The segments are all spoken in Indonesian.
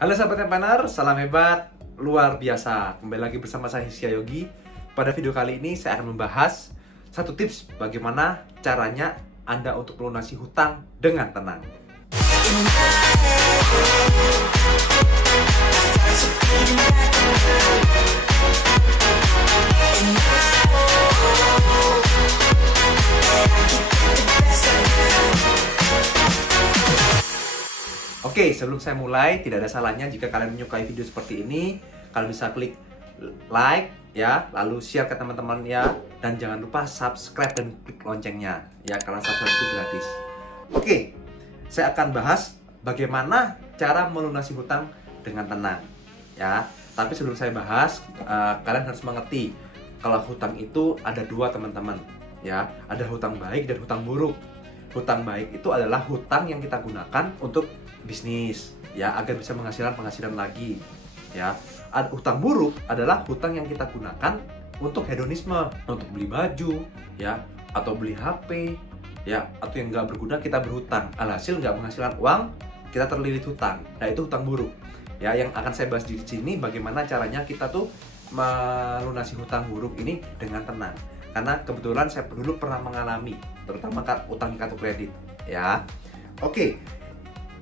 Halo sahabat entrepreneur, salam hebat, luar biasa. Kembali lagi bersama saya Hisya Yogi. Pada video kali ini saya akan membahas satu tips bagaimana caranya Anda untuk melunasi hutang dengan tenang. Oke, sebelum saya mulai, tidak ada salahnya jika kalian menyukai video seperti ini, kalian bisa klik like ya, lalu share ke teman-teman ya, dan jangan lupa subscribe dan klik loncengnya ya, karena subscribe itu gratis. Oke, saya akan bahas bagaimana cara melunasi hutang dengan tenang ya. Tapi sebelum saya bahas, kalian harus mengerti kalau hutang itu ada dua teman-teman ya, ada hutang baik dan hutang buruk. Hutang baik itu adalah hutang yang kita gunakan untuk bisnis ya, agar bisa menghasilkan penghasilan lagi ya. Hutang buruk adalah hutang yang kita gunakan untuk hedonisme, untuk beli baju ya, atau beli HP ya, atau yang nggak berguna kita berhutang, alhasil nggak menghasilkan uang, kita terlilit hutang. Nah, itu hutang buruk ya, yang akan saya bahas di sini bagaimana caranya kita tuh melunasi hutang buruk ini dengan tenang. Karena kebetulan saya dulu pernah mengalami, terutama utang kartu kredit ya. Oke,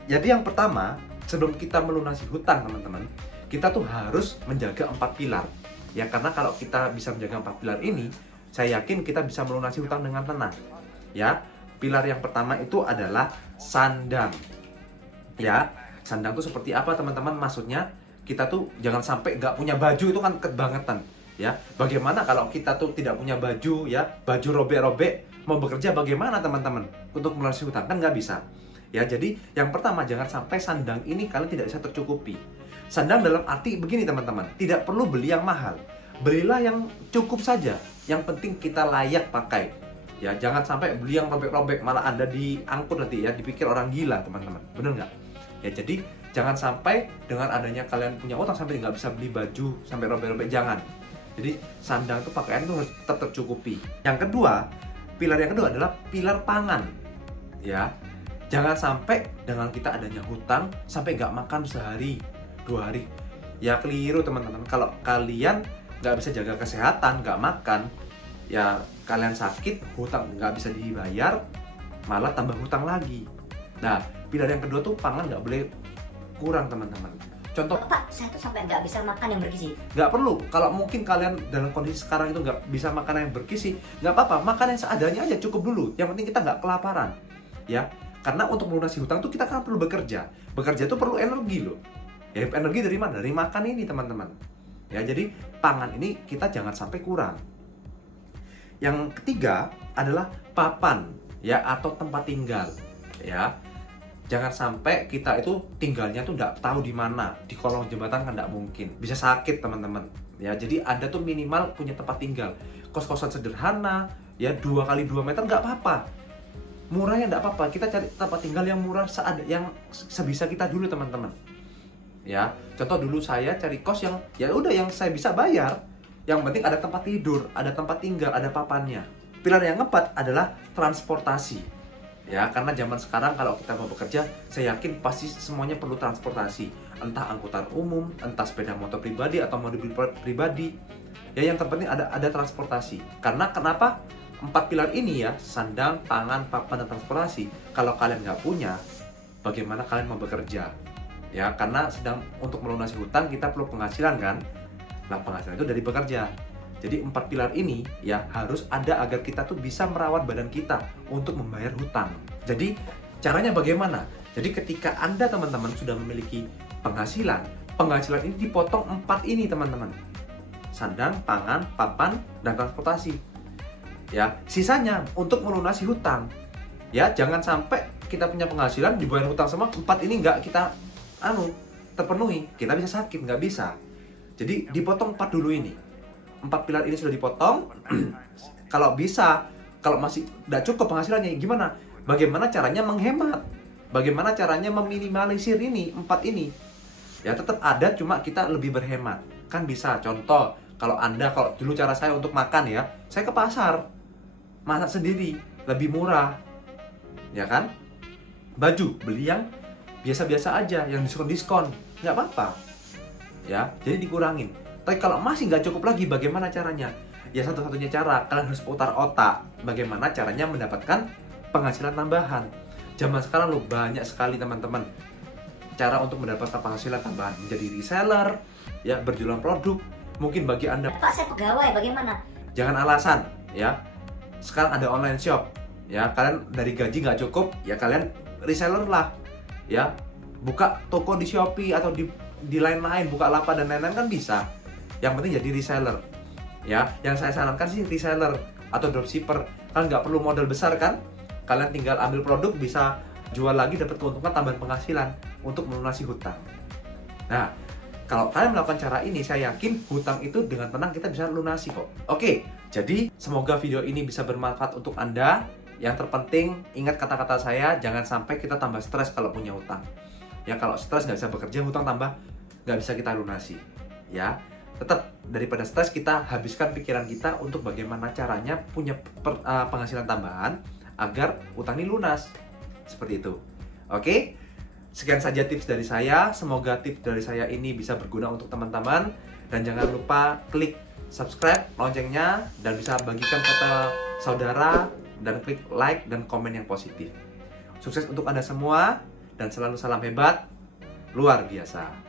jadi yang pertama, sebelum kita melunasi hutang teman-teman, kita tuh harus menjaga 4 pilar ya. Karena kalau kita bisa menjaga 4 pilar ini, saya yakin kita bisa melunasi hutang dengan tenang ya. Pilar yang pertama itu adalah sandang ya. Sandang tuh seperti apa teman-teman? Maksudnya kita tuh jangan sampai nggak punya baju, itu kan kebangetan ya. Bagaimana kalau kita tuh tidak punya baju ya, baju robek-robek, mau bekerja bagaimana teman-teman untuk melunasi hutang? Kan nggak bisa ya. Jadi yang pertama, jangan sampai sandang ini kalian tidak bisa tercukupi. Sandang dalam arti begini teman-teman, tidak perlu beli yang mahal, belilah yang cukup saja, yang penting kita layak pakai ya. Jangan sampai beli yang robek-robek, malah Anda diangkut nanti ya, dipikir orang gila teman-teman, bener nggak ya? Jadi jangan sampai dengan adanya kalian punya utang sampai nggak bisa beli baju sampai robek-robek, jangan. Jadi sandang itu pakaian itu harus tetap tercukupi. Yang kedua, pilar yang kedua adalah pilar pangan ya. Jangan sampai dengan kita adanya hutang sampai nggak makan sehari 2 hari ya, keliru teman-teman. Kalau kalian nggak bisa jaga kesehatan, nggak makan ya, kalian sakit, hutang nggak bisa dibayar, malah tambah hutang lagi. Nah, pilar yang kedua tuh pangan nggak boleh kurang teman-teman. Contoh, Pak, saya tuh sampai nggak bisa makan yang bergizi. nggak perlu. Kalau mungkin kalian dalam kondisi sekarang itu nggak bisa makan yang bergizi, nggak apa-apa, makan yang seadanya aja cukup dulu. Yang penting kita nggak kelaparan ya. Karena untuk melunasi hutang tuh kita kan perlu bekerja. Bekerja tuh perlu energi loh. Ya, energi dari mana? Dari makan ini teman-teman. Ya, jadi pangan ini kita jangan sampai kurang. Yang ketiga adalah papan ya, atau tempat tinggal ya. Jangan sampai kita itu tinggalnya tuh nggak tahu di mana, di kolong jembatan kan nggak mungkin, bisa sakit teman-teman ya. Jadi Anda tuh minimal punya tempat tinggal, kos-kosan sederhana ya, 2 kali 2 meter nggak apa-apa, murahnya nggak apa-apa. Kita cari tempat tinggal yang murah, yang sebisa kita dulu teman-teman ya. Contoh dulu saya cari kos yang ya udah yang saya bisa bayar, yang penting ada tempat tidur, ada tempat tinggal, ada papannya. Pilar yang keempat adalah transportasi ya. Karena zaman sekarang kalau kita mau bekerja, saya yakin pasti semuanya perlu transportasi, entah angkutan umum, entah sepeda motor pribadi atau mobil pribadi ya. Yang terpenting ada transportasi. Karena kenapa 4 pilar ini ya, sandang, pangan, papan, dan transportasi, kalau kalian nggak punya, bagaimana kalian mau bekerja ya? Karena sedang untuk melunasi hutang kita perlu penghasilan kan. Nah, penghasilan itu dari bekerja. Jadi 4 pilar ini ya harus ada agar kita tuh bisa merawat badan kita untuk membayar hutang. Jadi caranya bagaimana? Jadi ketika Anda teman-teman sudah memiliki penghasilan ini dipotong 4 ini teman-teman. Sandang, pangan, papan, dan transportasi. Ya, sisanya untuk melunasi hutang. Ya, jangan sampai kita punya penghasilan dibayar hutang semua, 4 ini nggak kita terpenuhi, kita bisa sakit, nggak bisa. Jadi dipotong 4 dulu ini. 4 pilar ini sudah dipotong. Kalau bisa, kalau masih tidak cukup penghasilannya, gimana? Bagaimana caranya menghemat? Bagaimana caranya meminimalisir ini 4 ini? Ya tetap ada, cuma kita lebih berhemat. Kan bisa. Contoh, kalau dulu cara saya untuk makan ya, saya ke pasar, masak sendiri, lebih murah. Ya kan? Baju, beli yang biasa-biasa aja, yang diskon-diskon, nggak apa-apa. Ya, jadi dikurangin. Tapi kalau masih nggak cukup lagi, bagaimana caranya? Ya satu-satunya cara, kalian harus putar otak. Bagaimana caranya mendapatkan penghasilan tambahan. Zaman sekarang lo banyak sekali teman-teman cara untuk mendapatkan penghasilan tambahan. Menjadi reseller, ya berjualan produk. Mungkin bagi Anda, Pak, saya pegawai, bagaimana? jangan alasan, ya. Sekarang ada online shop, ya. Kalian dari gaji nggak cukup, ya kalian reseller lah, ya. Buka toko di Shopee atau di lain-lain, buka lapak dan lain-lain kan bisa. Yang penting jadi reseller, ya. Yang saya sarankan sih reseller atau dropshipper. Kalian nggak perlu modal besar kan? Kalian tinggal ambil produk, bisa jual lagi, dapat keuntungan, tambahan penghasilan untuk melunasi hutang. Nah, kalau kalian melakukan cara ini, saya yakin hutang itu dengan tenang kita bisa lunasi kok. Oke, jadi semoga video ini bisa bermanfaat untuk Anda. Yang terpenting, ingat kata-kata saya, jangan sampai kita tambah stres kalau punya hutang. Ya, kalau stres nggak bisa bekerja, hutang tambah nggak bisa kita lunasi. Ya, tetap daripada stres, kita habiskan pikiran kita untuk bagaimana caranya punya penghasilan tambahan agar utang ini lunas. Seperti itu. Oke? Sekian saja tips dari saya. Semoga tips dari saya ini bisa berguna untuk teman-teman. Dan jangan lupa klik subscribe, loncengnya, dan bisa bagikan ke saudara, dan klik like dan komen yang positif. Sukses untuk Anda semua, dan selalu salam hebat, luar biasa.